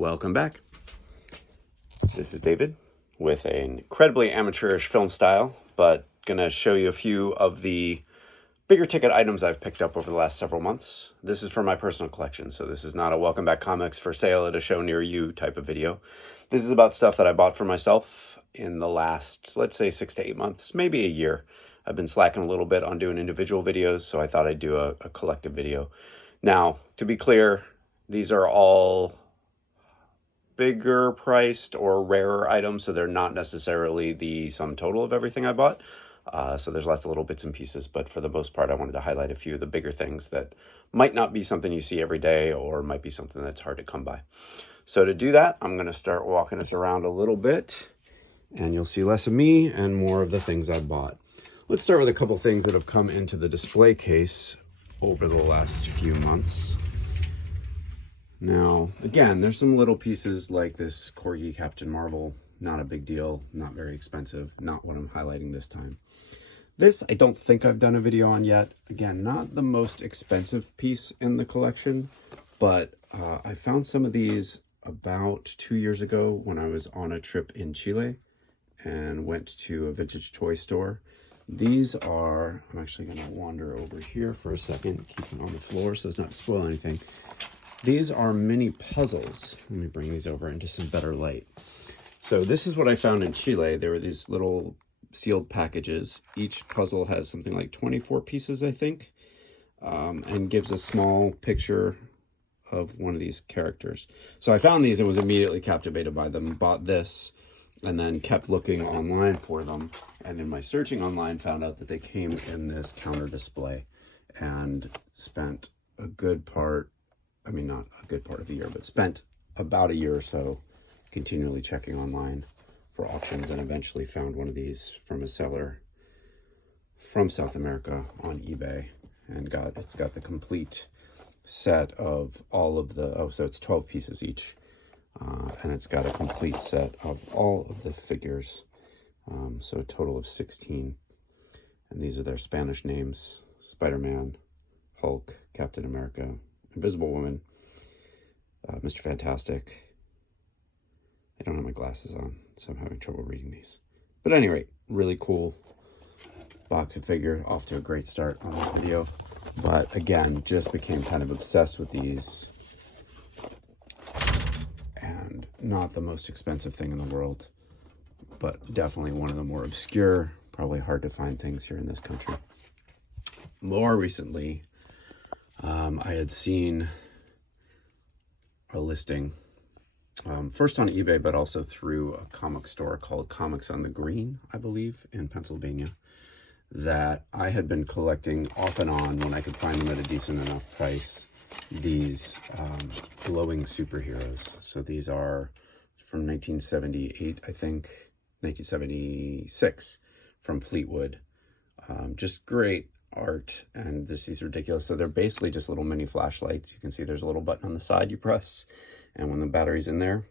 Welcome back. This is David with an incredibly amateurish film style, but gonna show you a few of the bigger ticket items I've picked up over the last several months. This is for my personal collection, so this is not a welcome back comics for sale at a show near you type of video. This is about stuff that I bought for myself in the last, let's say, 6 to 8 months, maybe a year. I've been slacking a little bit on doing individual videos, so I thought I'd do a collective video. Now, to be clear, these are all bigger priced or rarer items, so they're not necessarily the sum total of everything I bought. So there's lots of little bits and pieces, but for the most part, I wanted to highlight a few of the bigger things that might not be something you see every day or might be something that's hard to come by. So to do that, I'm going to start walking us around a little bit, and you'll see less of me and more of the things I bought. Let's start with a couple things that have come into the display case over the last few months. Now, again, there's some little pieces like this Corgi Captain Marvel. Not a big deal, not very expensive, not what I'm highlighting this time. This, I don't think I've done a video on yet. Again, not the most expensive piece in the collection, but I found some of these about 2 years ago when I was on a trip in Chile and went to a vintage toy store. These are, I'm actually going to wander over here for a second, keep it on the floor so as not to spoil anything. These are mini puzzles. Let me bring these over into some better light. So this is what I found in Chile. There were these little sealed packages. Each puzzle has something like 24 pieces, I think, and gives a small picture of one of these characters. So I found these and was immediately captivated by them, bought this, and then kept looking online for them. And in my searching online, found out that they came in this counter display, and spent a good part, I mean, not a good part of the year, but spent about a year or so continually checking online for auctions, and eventually found one of these from a seller from South America on eBay, and it's got the complete set of all of the, so it's 12 pieces each, and it's got a complete set of all of the figures, so a total of 16, and these are their Spanish names: Spider-Man, Hulk, Captain America, Invisible Woman, Mr. Fantastic. I don't have my glasses on, so I'm having trouble reading these. But at any rate, really cool box of figure. Off to a great start on this video. But again, just became kind of obsessed with these. And not the most expensive thing in the world, but definitely one of the more obscure, probably hard to find things here in this country. More recently, I had seen a listing, first on eBay, but also through a comic store called Comics on the Green, I believe, in Pennsylvania, that I had been collecting off and on when I could find them at a decent enough price, these glowing superheroes. So these are from 1978, I think, 1976, from Fleetwood. Just great art, and this is ridiculous. So they're basically just little mini flashlights. You can see there's a little button on the side you press, and when the battery's in there,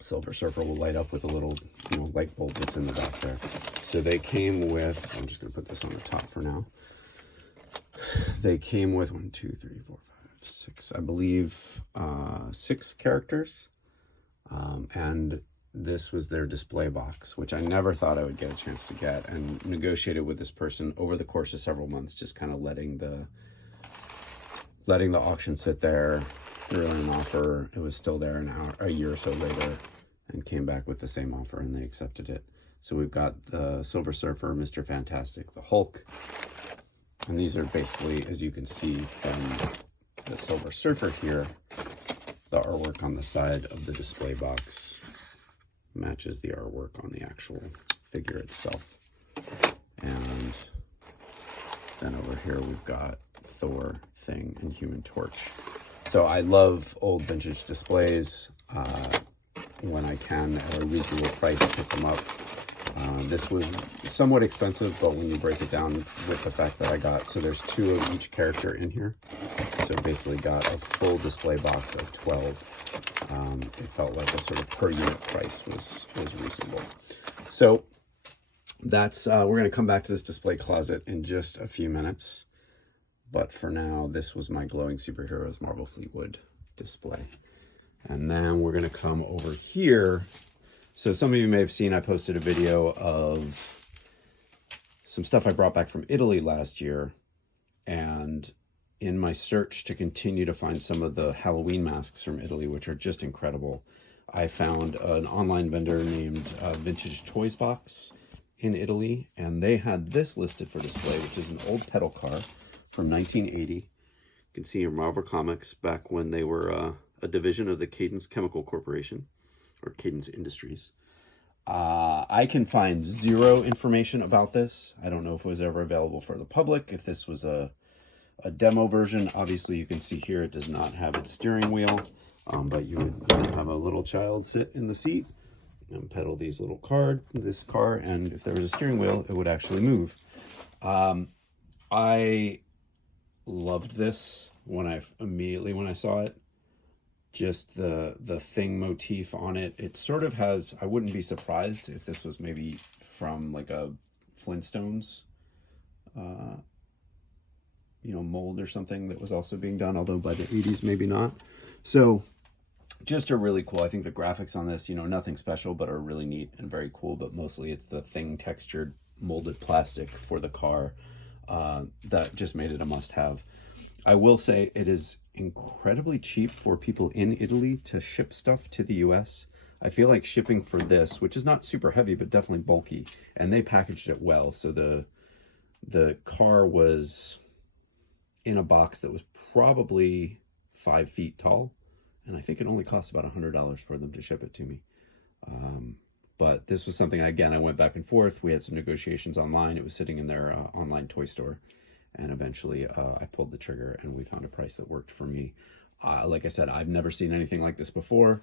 Silver Surfer will light up with a little, light bulb that's in the back there. So they came with, I'm just going to put this on the top for now. They came with 1, 2, 3, 4, 5, 6, I believe, 6 characters, and this was their display box, which I never thought I would get a chance to get, and negotiated with this person over the course of several months, just kind of letting the auction sit there, threw in an offer. It was still there a year or so later, and came back with the same offer, and they accepted it. So we've got the Silver Surfer, Mr. Fantastic, the Hulk, and these are basically, as you can see from the Silver Surfer here, the artwork on the side of the display box matches the artwork on the actual figure itself. And then over here we've got Thor, Thing, and Human Torch. So I love old vintage displays. When I can, at a reasonable price, pick them up. This was somewhat expensive, but when you break it down with the fact that I got, so there's 2 of each character in here. So basically got a full display box of 12. It felt like a sort of per unit price was reasonable. So that's, we're going to come back to this display closet in just a few minutes. But for now, this was my glowing superheroes Marvel Fleetwood display. And then we're going to come over here. So some of you may have seen I posted a video of some stuff I brought back from Italy last year. And in my search to continue to find some of the Halloween masks from Italy, which are just incredible, I found an online vendor named Vintage Toys Box in Italy, and they had this listed for display, which is an old pedal car from 1980. You can see in Marvel Comics back when they were a division of the Cadence Chemical Corporation, or Cadence Industries. I can find zero information about this. I don't know if it was ever available for the public, if this was a demo version. Obviously, you can see here it does not have its steering wheel, but you would have a little child sit in the seat and pedal this car, and if there was a steering wheel, it would actually move. I loved this immediately when I saw it. Just the thing motif on it. It sort of has, I wouldn't be surprised if this was maybe from like a Flintstones mold or something that was also being done, although by the 80s maybe not. So just a really cool, I think the graphics on this, nothing special, but are really neat and very cool, but mostly it's the thing textured molded plastic for the car that just made it a must-have. I will say it is incredibly cheap for people in Italy to ship stuff to the US. I feel like shipping for this, which is not super heavy, but definitely bulky, and they packaged it well. So the car was in a box that was probably 5 feet tall, and I think it only cost about $100 for them to ship it to me. But this was something, again, I went back and forth. We had some negotiations online. It was sitting in their online toy store. And eventually I pulled the trigger and we found a price that worked for me. Like I said, I've never seen anything like this before.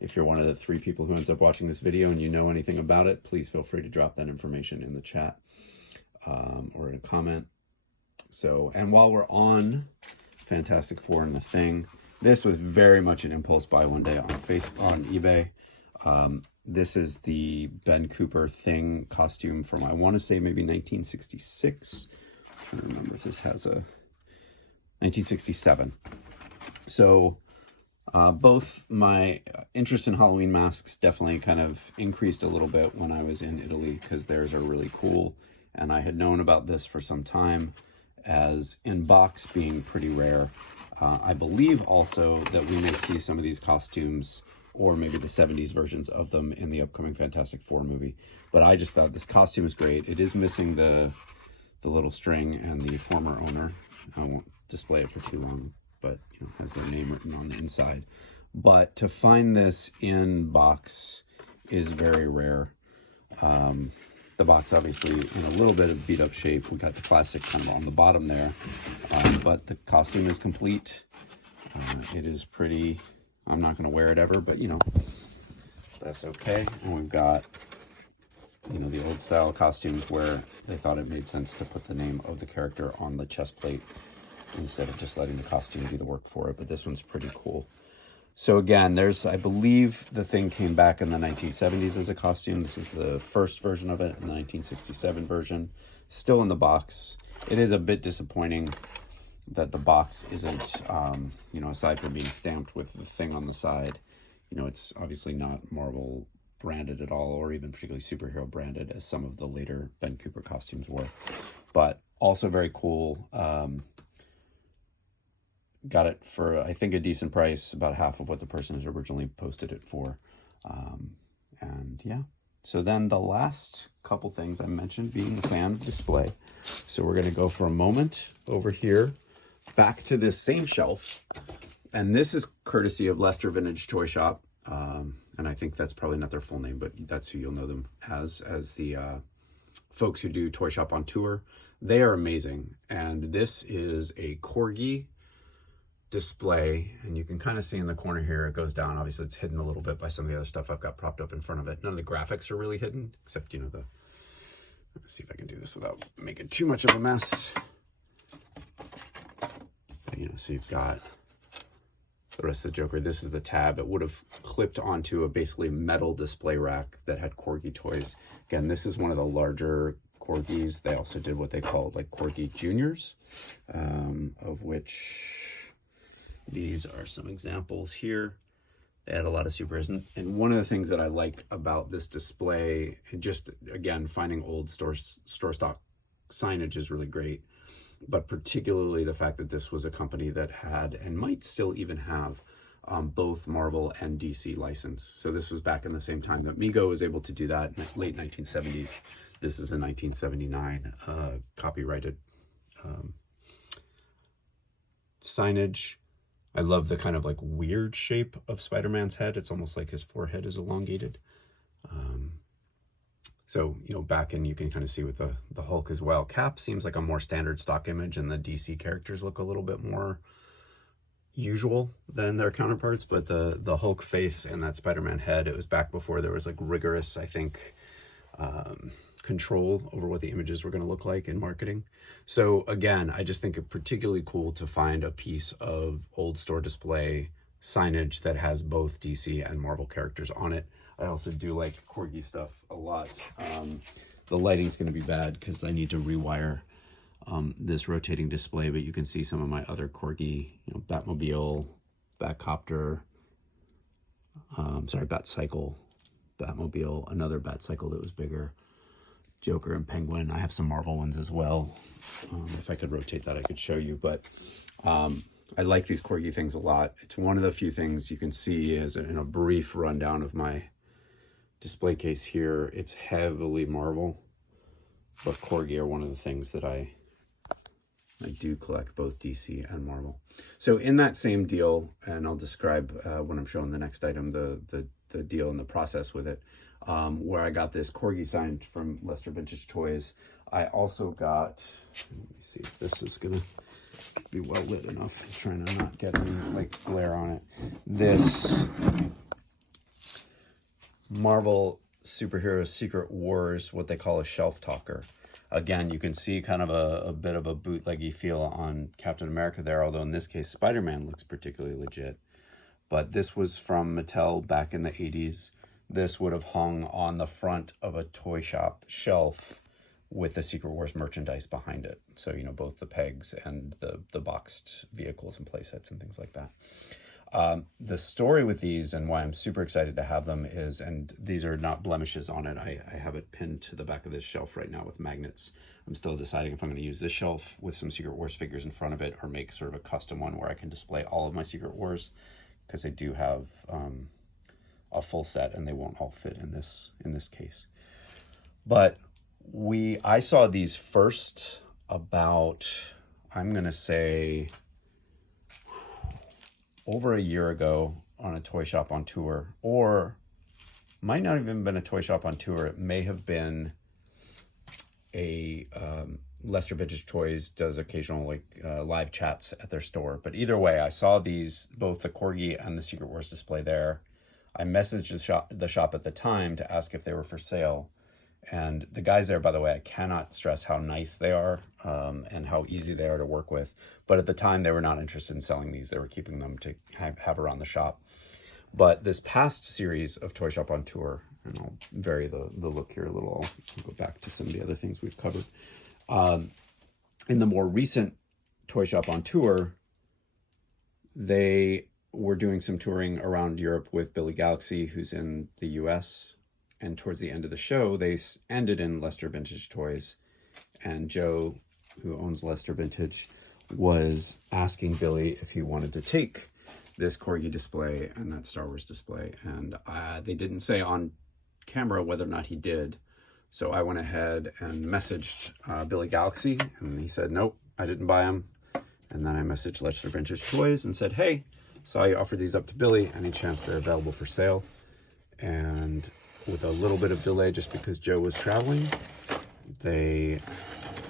If you're one of the 3 people who ends up watching this video and you know anything about it, please feel free to drop that information in the chat or in a comment. So, and while we're on Fantastic Four and the Thing, this was very much an impulse buy one day on eBay. This is the Ben Cooper Thing costume from, I want to say maybe 1966. I don't remember if this has a 1967. So both my interest in Halloween masks definitely kind of increased a little bit when I was in Italy, because theirs are really cool. And I had known about this for some time, as in box being pretty rare. I believe also that we may see some of these costumes, or maybe the 70s versions of them, in the upcoming Fantastic Four movie. But I just thought this costume is great. It is missing the little string and the former owner. I won't display it for too long, but has their name written on the inside. But to find this in box is very rare. The box obviously in a little bit of beat up shape. We got the plastic kind of on the bottom there, but the costume is complete. It is pretty. I'm not going to wear it ever, but that's okay. And we've got the old style costumes where they thought it made sense to put the name of the character on the chest plate instead of just letting the costume do the work for it. But this one's pretty cool. So again, I believe the Thing came back in the 1970s as a costume. This is the first version of it, in the 1967 version, still in the box. It is a bit disappointing that the box isn't, aside from being stamped with the Thing on the side, it's obviously not Marvel branded at all, or even particularly superhero branded, as some of the later Ben Cooper costumes were. But also very cool. Got it for, I think, a decent price, about half of what the person had originally posted it for. And yeah, so then the last couple things I mentioned being the fan display. So we're going to go for a moment over here, back to this same shelf. And this is courtesy of Lester Vintage Toy Shop. And I think that's probably not their full name, but that's who you'll know them as the folks who do Toy Shop on Tour. They are amazing. And this is a Corgi display, and you can kind of see in the corner here, it goes down. Obviously, it's hidden a little bit by some of the other stuff I've got propped up in front of it. None of the graphics are really hidden, except, let's see if I can do this without making too much of a mess. So you've got the rest of the Joker. This is the tab. It would have clipped onto a basically metal display rack that had Corgi toys. Again, this is one of the larger Corgis. They also did what they called like Corgi Juniors, of which these are some examples here. They had a lot of supers. And one of the things that I like about this display, and just again, finding old store stock signage is really great, but particularly the fact that this was a company that had, and might still even have, both Marvel and DC license. So this was back in the same time that Mego was able to do that, in the late 1970s. This is a 1979 copyrighted signage. I love the kind of like weird shape of Spider-Man's head. It's almost like his forehead is elongated. So, you know, back in, you can kind of see with the Hulk as well. Cap seems like a more standard stock image, and the DC characters look a little bit more usual than their counterparts. But the Hulk face and that Spider-Man head, it was back before there was like rigorous, I think, control over what the images were going to look like in marketing. So again, I just think it particularly cool to find a piece of old store display signage that has both DC and Marvel characters on it. I also do like Corgi stuff a lot. The lighting's going to be bad because I need to rewire this rotating display, but you can see some of my other Corgi, you know, Batmobile, Batcopter, Batcycle, Batmobile, another Batcycle that was bigger, Joker and Penguin. I have some Marvel ones as well. If I could rotate that, I could show you, but I like these Corgi things a lot. It's one of the few things you can see as in a brief rundown of my display case here. It's heavily Marvel, but Corgi are one of the things that I do collect, both DC and Marvel. So in that same deal, and I'll describe when I'm showing the next item, the deal and the process with it, where I got this Corgi sign from Lester Vintage Toys. I also got, let me see if this is gonna be well lit enough. I'm trying to not get any like glare on it. This Marvel Superhero Secret Wars, what they call a shelf talker. Again, you can see kind of a bit of a bootleggy feel on Captain America there, although in this case, Spider-Man looks particularly legit. But this was from Mattel back in the 80s. This would have hung on the front of a toy shop shelf with the Secret Wars merchandise behind it. So, you know, both the pegs and the boxed vehicles and playsets and things like that. The story with these and why I'm super excited to have them is, and these are not blemishes on it, I have it pinned to the back of this shelf right now with magnets. I'm still deciding if I'm going to use this shelf with some Secret Wars figures in front of it, or make sort of a custom one where I can display all of my Secret Wars, because I do have a full set and they won't all fit in this case. But I saw these first about, I'm going to say, over a year ago on a toy shop on tour, or might not have even been a toy shop on tour. It may have been a Lester Vintage Toys does occasional like live chats at their store. But either way, I saw these, both the Corgi and the Secret Wars display there. I messaged the shop at the time to ask if they were for sale. And the guys there, by the way, I cannot stress how nice they are and how easy they are to work with. But at the time, they were not interested in selling these. They were keeping them to have around the shop. But this past series of Toy Shop on Tour, and I'll vary the look here a little. I'll go back to some of the other things we've covered. In the more recent Toy Shop on Tour, they were doing some touring around Europe with Billy Galaxy, who's in the US. And towards the end of the show, they ended in Lester Vintage Toys. And Joe, who owns Lester Vintage, was asking Billy if he wanted to take this Corgi display and that Star Wars display. And they didn't say on camera whether or not he did. So I went ahead and messaged Billy Galaxy, and he said, nope, I didn't buy them. And then I messaged Lester Vintage Toys and said, hey, saw you offer these up to Billy. Any chance they're available for sale? And with a little bit of delay, just because Joe was traveling, they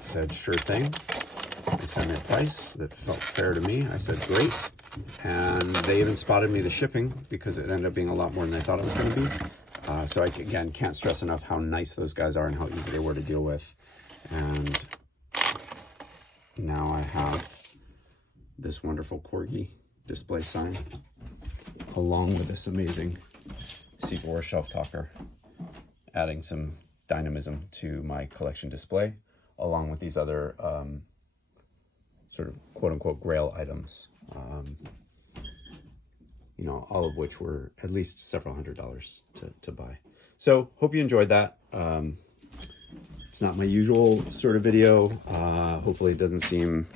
said, sure thing. They sent me a price that felt fair to me. I said, great. And they even spotted me the shipping, because it ended up being a lot more than I thought it was going to be. So I, again, can't stress enough how nice those guys are and how easy they were to deal with. And now I have this wonderful Corgi display sign, along with this amazing Secret Wars shelf talker, adding some dynamism to my collection display, along with these other sort of quote-unquote grail items. you know, all of which were at least several $100s to buy. So hope you enjoyed that. It's not my usual sort of video. Hopefully it doesn't seem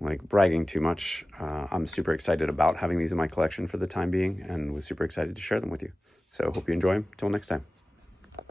like bragging too much. I'm super excited about having these in my collection for the time being and was super excited to share them with you. So hope you enjoy them. Till next time.